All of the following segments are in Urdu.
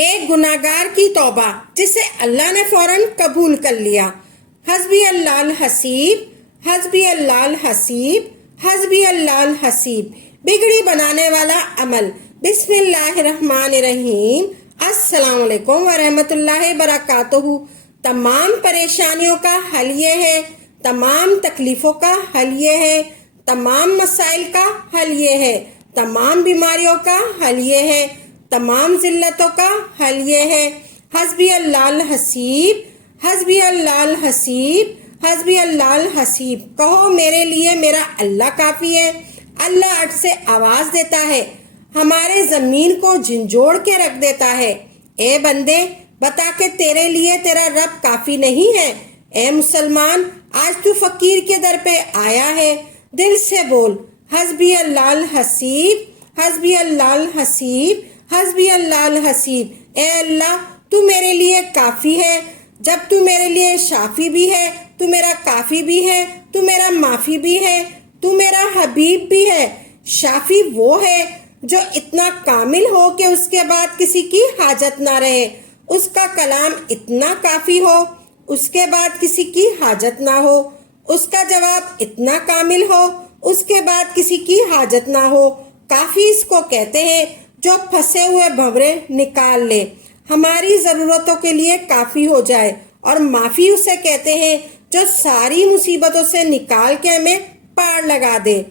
ایک گناہگار کی توبہ جسے اللہ نے فوراً قبول کر لیا۔ حسبی اللہ الحسیب، حسبی اللہ الحسیب، حسبی اللہ الحسیب۔ بگڑی بنانے والا عمل۔ بسم اللہ الرحمن الرحیم۔ السلام علیکم ورحمۃ اللہ وبرکاتہ۔ تمام پریشانیوں کا حل یہ ہے، تمام تکلیفوں کا حل یہ ہے، تمام مسائل کا حل یہ ہے، تمام بیماریوں کا حل یہ ہے، تمام ذلتوں کا حل یہ ہے۔ حسبی اللہ الحسیب، حسبی اللہ الحسیب، حسبی اللہ الحسیب۔ کہو میرے لیے میرا اللہ کافی ہے۔ اللہ اٹھ سے آواز دیتا ہے، ہمارے زمین کو جھنجھوڑ کے رکھ دیتا ہے۔ اے بندے بتا کہ تیرے لیے تیرا رب کافی نہیں ہے۔ اے مسلمان آج تو فقیر کے در پہ آیا ہے، دل سے بول حسبی اللہ الحسیب، حسبی اللہ الحسیب، حسبی اللہ الحسیب۔ اے اللہ تو میرے لیے کافی ہے۔ جب تو میرے لیے شافی بھی ہے، تو میرا کافی بھی ہے، تو میرا معافی بھی ہے، تو میرا حبیب بھی ہے۔ شافی وہ ہے جو اتنا کامل ہو کہ اس کے بعد کسی کی حاجت نہ رہے، اس کا کلام اتنا کافی ہو اس کے بعد کسی کی حاجت نہ ہو، اس کا جواب اتنا کامل ہو اس کے بعد کسی کی حاجت نہ ہو۔ کافی اس کو کہتے ہیں جو پھنسے ہوئے بھنورے نکال لے، ہماری ضرورتوں کے لیے کافی ہو جائے، اور معافی اسے کہتے ہیں جو ساری مصیبتوں سے نکال کے ہمیں پار لگا دے،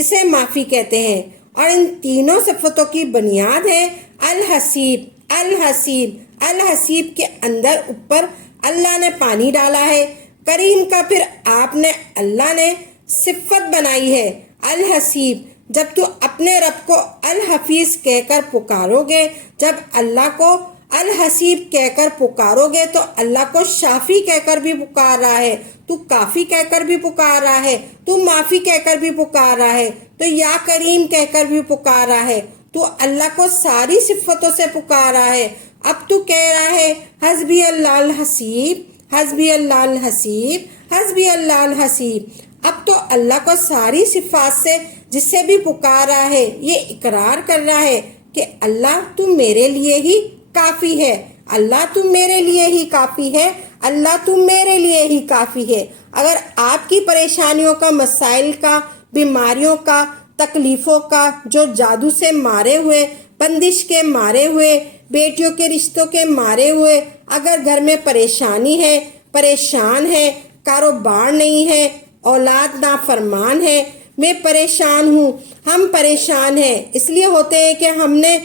اسے معافی کہتے ہیں۔ اور ان تینوں صفتوں کی بنیاد ہے الحسیب۔ الحسیب، الحسیب کے اندر اوپر اللہ نے پانی ڈالا ہے، کریم کا پھر آپ نے اللہ نے صفت بنائی ہے الحسیب۔ جب تو اپنے رب کو الحفیظ کہہ کر پکارو گے، جب اللہ کو الحسیب کہہ کر پکارو گے تو اللہ کو شافی کہہ کر بھی پکار رہا ہے، تو کافی کہہ کر بھی پکار رہا ہے، تو معافی کہہ کر بھی پکار رہا ہے، تو یا کریم کہہ کر بھی پکار رہا ہے، تو اللہ کو ساری صفتوں سے پکار رہا ہے۔ اب تو کہہ رہا ہے حسبی اللہ الحسیب، حسبی اللہ الحسیب، حسبی اللہ الحسیب۔ اب تو اللہ کو ساری صفات سے جس سے بھی پکار رہا ہے یہ اقرار کر رہا ہے کہ اللہ تم میرے لیے ہی کافی ہے، اللہ تم میرے لیے ہی کافی ہے، اللہ تم میرے لیے ہی کافی ہے۔ اگر آپ کی پریشانیوں کا، مسائل کا، بیماریوں کا، تکلیفوں کا، جو جادو سے مارے ہوئے، بندش کے مارے ہوئے، بیٹیوں کے رشتوں کے مارے ہوئے، اگر گھر میں پریشانی ہے، پریشان ہے، کاروبار نہیں ہے، اولاد نافرمان ہے، میں پریشان ہوں، ہم پریشان ہیں، اس لیے ہوتے ہیں کہ ہم نے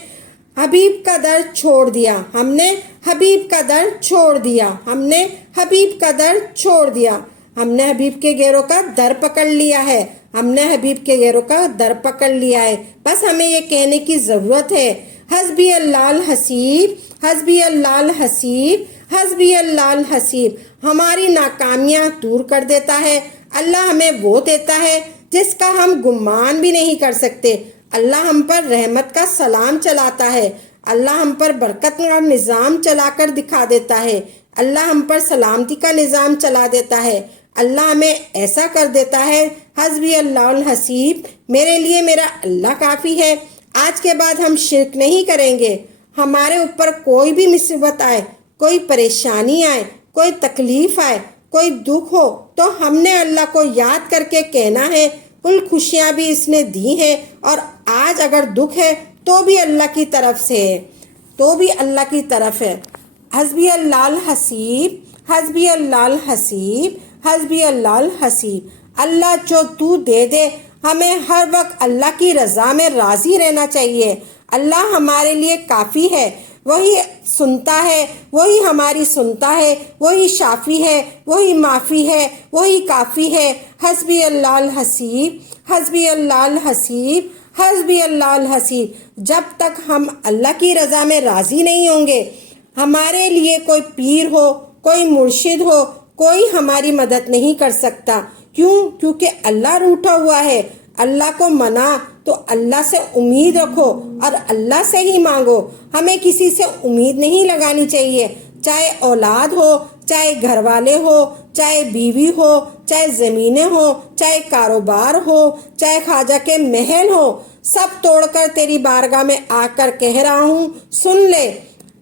حبیب کا در چھوڑ دیا، ہم نے حبیب کا در چھوڑ دیا، ہم نے حبیب کا در چھوڑ دیا، ہم نے حبیب کے گھیروں کا در پکڑ لیا ہے، ہم نے حبیب کے گھیروں کا در پکڑ لیا ہے۔ بس ہمیں یہ کہنے کی ضرورت ہے حسبی اللہ الحسیب، حسبی اللہ الحسیب، حسبی اللہ الحسیب۔ ہماری ناکامیاں دور کر دیتا ہے، اللہ ہمیں وہ دیتا ہے جس کا ہم گمان بھی نہیں کر سکتے۔ اللہ ہم پر رحمت کا سلام چلاتا ہے، اللہ ہم پر برکت کا نظام چلا کر دکھا دیتا ہے، اللہ ہم پر سلامتی کا نظام چلا دیتا ہے، اللہ ہمیں ایسا کر دیتا ہے حسبی اللہ الحسیب، میرے لیے میرا اللہ کافی ہے۔ آج کے بعد ہم شرک نہیں کریں گے۔ ہمارے اوپر کوئی بھی مصیبت آئے، کوئی پریشانی آئے، کوئی تکلیف آئے، کوئی دکھ ہو تو ہم نے اللہ کو یاد کر کے کہنا ہے کل خوشیاں بھی اس نے دی ہیں، اور آج اگر دکھ ہے تو بھی اللہ کی طرف سے ہے، تو بھی اللہ کی طرف ہے۔ حسبی اللہ الحسیب، حسبی اللہ الحسیب، حسبی اللہ الحسیب۔ اللہ جو تو دے دے، ہمیں ہر وقت اللہ کی رضا میں راضی رہنا چاہیے۔ اللہ ہمارے لیے کافی ہے، وہی سنتا ہے، وہی ہماری سنتا ہے، وہی شافی ہے، وہی معافی ہے، وہی کافی ہے۔ حسبی اللہ الحسیب، حسبی اللہ الحسیب، حسبی اللہ الحسیب۔ جب تک ہم اللہ کی رضا میں راضی نہیں ہوں گے، ہمارے لیے کوئی پیر ہو، کوئی مرشد ہو، کوئی ہماری مدد نہیں کر سکتا۔ کیوں؟ کیونکہ اللہ روٹھا ہوا ہے۔ اللہ کو منا تو اللہ سے امید رکھو اور اللہ سے ہی مانگو۔ ہمیں کسی سے امید نہیں لگانی چاہیے، چاہے اولاد ہو، چاہے گھر والے ہو، چاہے بیوی ہو، چاہے زمینیں ہو، چاہے کاروبار ہو، چاہے خواجہ کے محل ہو، سب توڑ کر تیری بارگاہ میں آ کر کہہ رہا ہوں سن لے۔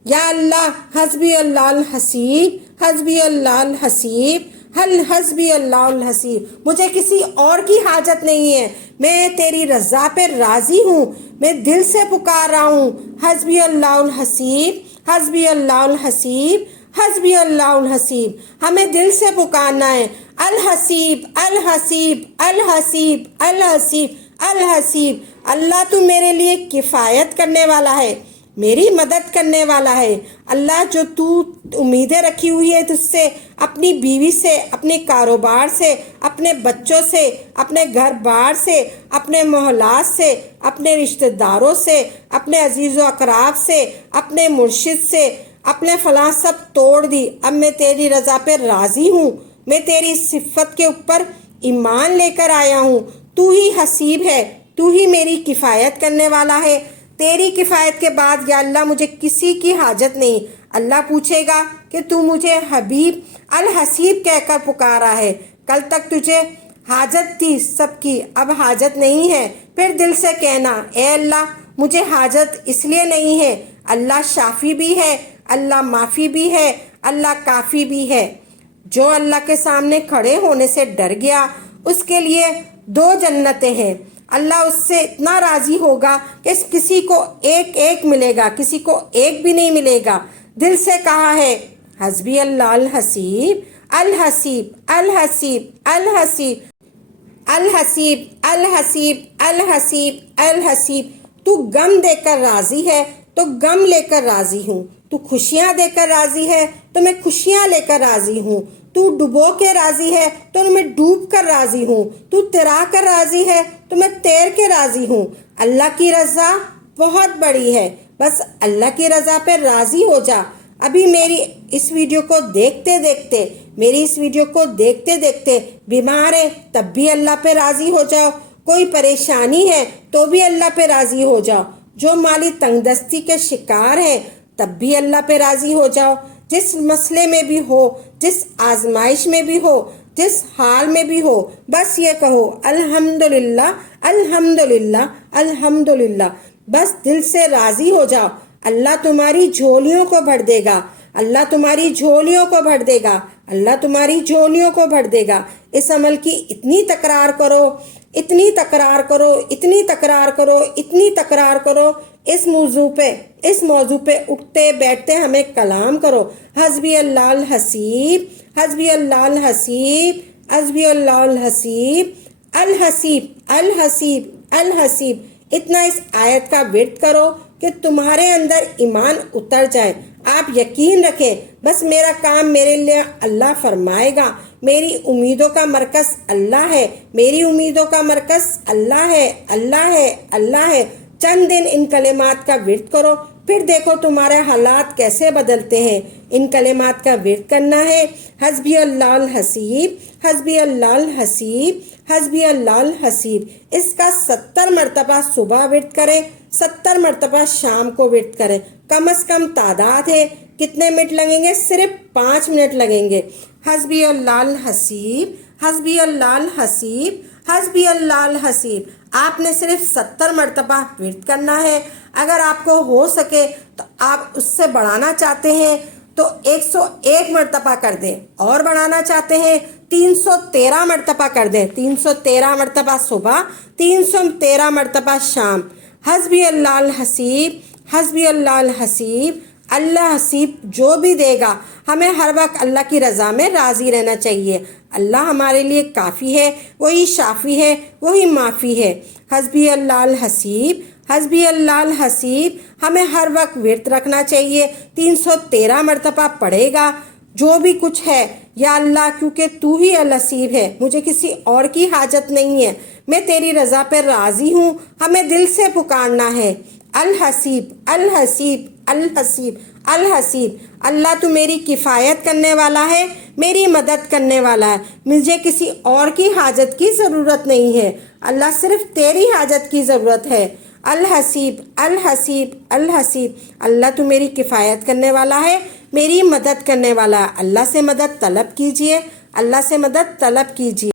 یا اللہ حسبی اللہ الحسیب حسبی اللہ الحسیب حسبی اللہ الحسیب، مجھے کسی اور کی حاجت نہیں ہے، میں تیری رضا پہ راضی ہوں، میں دل سے پکار رہا ہوں حسبی اللہ الحسیب حسبی اللہ الحسیب حسبی اللہ الحسیب۔ ہمیں دل سے پکارنا ہے الحسیب الحسیب الحسیب الحسیب الحسیب۔ اللہ تو میرے لیے کفایت کرنے والا ہے، میری مدد کرنے والا ہے۔ اللہ جو تو امیدیں رکھی ہوئی ہے تجھ سے، اپنی بیوی سے، اپنے کاروبار سے، اپنے بچوں سے، اپنے گھر بار سے، اپنے محلات سے، اپنے رشتہ داروں سے، اپنے عزیز و اقراب سے، اپنے مرشد سے، اپنے فلاں سب توڑ دی۔ اب میں تیری رضا پہ راضی ہوں، میں تیری صفت کے اوپر ایمان لے کر آیا ہوں۔ تو ہی حسیب ہے، تو ہی میری کفایت کرنے والا ہے۔ تیری کفایت کے بعد یا اللہ مجھے کسی کی حاجت نہیں۔ اللہ پوچھے گا کہ تو مجھے حبیب الحسیب کہہ کر پکارا ہے، کل تک تجھے حاجت تھی سب کی، اب حاجت نہیں ہے۔ پھر دل سے کہنا اے اللہ مجھے حاجت اس لیے نہیں ہے، اللہ شافی بھی ہے، اللہ معافی بھی ہے، اللہ کافی بھی ہے۔ جو اللہ کے سامنے کھڑے ہونے سے ڈر گیا اس کے لیے 2 جنتیں ہیں۔ اللہ اس سے اتنا راضی ہوگا کہ کسی کو ایک ایک ملے گا، کسی کو ایک بھی نہیں ملے گا۔ دل سے کہا ہے حسبی اللہ الحسیب الحسیب الحسیب الحسیب الحسیب الحسیب الحسیب الحسیب۔ تو غم دے کر راضی ہے تو غم لے کر راضی ہوں، تو خوشیاں دے کر راضی ہے تو میں خوشیاں لے کر راضی ہوں، تو ڈبو کے راضی ہے تو میں ڈوب کر راضی ہوں، تو تیرا کر راضی ہے تو میں تیر کے راضی ہوں۔ اللہ کی رضا بہت بڑی ہے، بس اللہ کی رضا پہ راضی ہو جا۔ ابھی میری اس ویڈیو کو دیکھتے دیکھتے بیمار ہے تب بھی اللہ پہ راضی ہو جاؤ، کوئی پریشانی ہے تو بھی اللہ پہ راضی ہو جاؤ، جو مالی تنگ دستی کے شکار ہیں تب بھی اللہ پہ راضی ہو جاؤ۔ جس مسئلے میں بھی ہو، جس آزمائش میں بھی ہو، جس حال میں بھی ہو، بس یہ کہو الحمدللہ الحمدللہ الحمدللہ، بس دل سے راضی ہو جاؤ۔ اللہ تمہاری جھولیوں کو بھر دے گا، اللہ تمہاری جھولیوں کو بھر دے گا، اللہ تمہاری جھولیوں کو بھر دے گا۔ اس عمل کی اتنی تکرار کرو، اتنی تکرار کرو، اتنی تکرار کرو، اتنی تکرار کرو۔ اس موضوع پہ اٹھتے بیٹھتے ہمیں کلام کرو حسبی اللہ الحسیب حسبی اللہ الحسیب حسبی اللہ الحسیب الحسیب الحسیب الحسیب۔ اتنا اس آیت کا ورد کرو کہ تمہارے اندر ایمان اتر جائے۔ آپ یقین رکھیں بس میرا کام میرے لیے اللہ فرمائے گا۔ میری امیدوں کا مرکز اللہ ہے، میری امیدوں کا مرکز اللہ ہے، اللہ ہے، اللہ ہے۔ چند دن ان کلمات کا ورد کرو، پھر دیکھو تمہارے حالات کیسے بدلتے ہیں۔ ان کلمات کا ورد کرنا ہے حسبی اللہ الحسیب حسبی اللہ الحسیب حسبی اللہ الحسیب۔ اس کا 70 مرتبہ صبح ورد کریں، 70 مرتبہ شام کو ورد کریں۔ کم از کم تعداد ہے، کتنے منٹ لگیں گے؟ صرف 5 منٹ لگیں گے۔ حسبی اللہ الحسیب حسبی اللہ الحسیب حسبی اللہ الحسیب۔ آپ نے صرف 70 مرتبہ ورد کرنا ہے۔ اگر آپ کو ہو سکے تو آپ اس سے بڑھانا چاہتے ہیں تو 101 مرتبہ کر دیں، اور بڑھانا چاہتے ہیں 313 مرتبہ کر دیں، 313 مرتبہ صبح، 313 مرتبہ شام۔ حسبی اللہ الحسیب حسبی اللہ الحسیب اللہ حسیب جو بھی دے گا، ہمیں ہر وقت اللہ کی رضا میں راضی رہنا چاہیے۔ اللہ ہمارے لیے کافی ہے، وہی شافی ہے، وہی معافی ہے۔ حسبی اللہ الحسیب حسبی اللہ الحسیب ہمیں ہر وقت ورد رکھنا چاہیے۔ 313 مرتبہ پڑھے گا جو بھی کچھ ہے۔ یا اللہ کیونکہ تو ہی الحسیب ہے، مجھے کسی اور کی حاجت نہیں ہے، میں تیری رضا پہ راضی ہوں۔ ہمیں دل سے پکارنا ہے الحسیب الحسیب الحسیب الحسیب۔ اللہ تو میری کفایت کرنے والا ہے، میری مدد کرنے والا ہے، مجھے کسی اور کی حاجت کی ضرورت نہیں ہے، اللہ صرف تیری حاجت کی ضرورت ہے۔ الحسیب الحسیب الحسیب، اللہ تو میری کفایت کرنے والا ہے، میری مدد کرنے والا ہے۔ اللہ سے مدد طلب کیجئے، اللہ سے مدد طلب کیجئے۔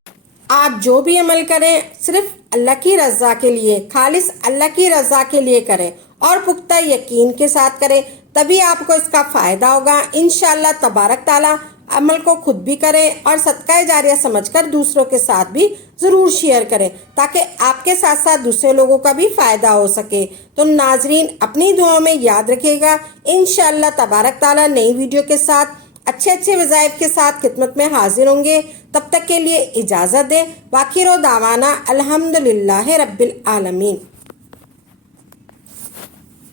آپ جو بھی عمل کریں صرف اللہ کی رضا کے لیے، خالص اللہ کی رضا کے لیے کریں اور پختہ یقین کے ساتھ کریں، تبھی آپ کو اس کا فائدہ ہوگا انشاءاللہ تبارک تعالیٰ۔ عمل کو خود بھی کریں اور صدقہ جاریہ سمجھ کر دوسروں کے ساتھ بھی ضرور شیئر کریں تاکہ آپ کے ساتھ ساتھ دوسرے لوگوں کا بھی فائدہ ہو سکے۔ تو ناظرین اپنی دعاؤں میں یاد رکھیے گا، انشاءاللہ تبارک تعالیٰ نئی ویڈیو کے ساتھ اچھے وظائف کے ساتھ خدمت میں حاضر ہوں گے۔ تب تک کے لیے اجازت دیں، وآخر دعوانا الحمدللہ رب العالمین۔